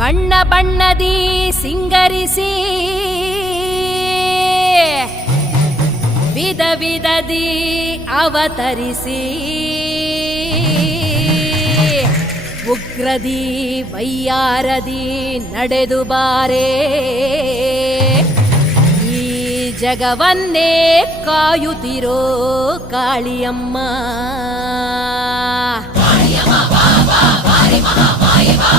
ಬಣ್ಣ ಬಣ್ಣದಿ ಸಿಂಗರಿಸಿ ವಿಧ ವಿಧದಿ ಅವತರಿಸಿ ಉಗ್ರದಿ ವೈಯಾರದಿ ನಡೆದು ಬಾರೆ ಈ ಜಗವನ್ನೇ ಕಾಯುತ್ತಿರೋ ಕಾಳಿಯಮ್ಮ. ಕಾಳಿಯಮ್ಮ ಬಾ ಬಾ ಬಾರಿ ಮಹಾ ಮಾಯೆ ಬಾ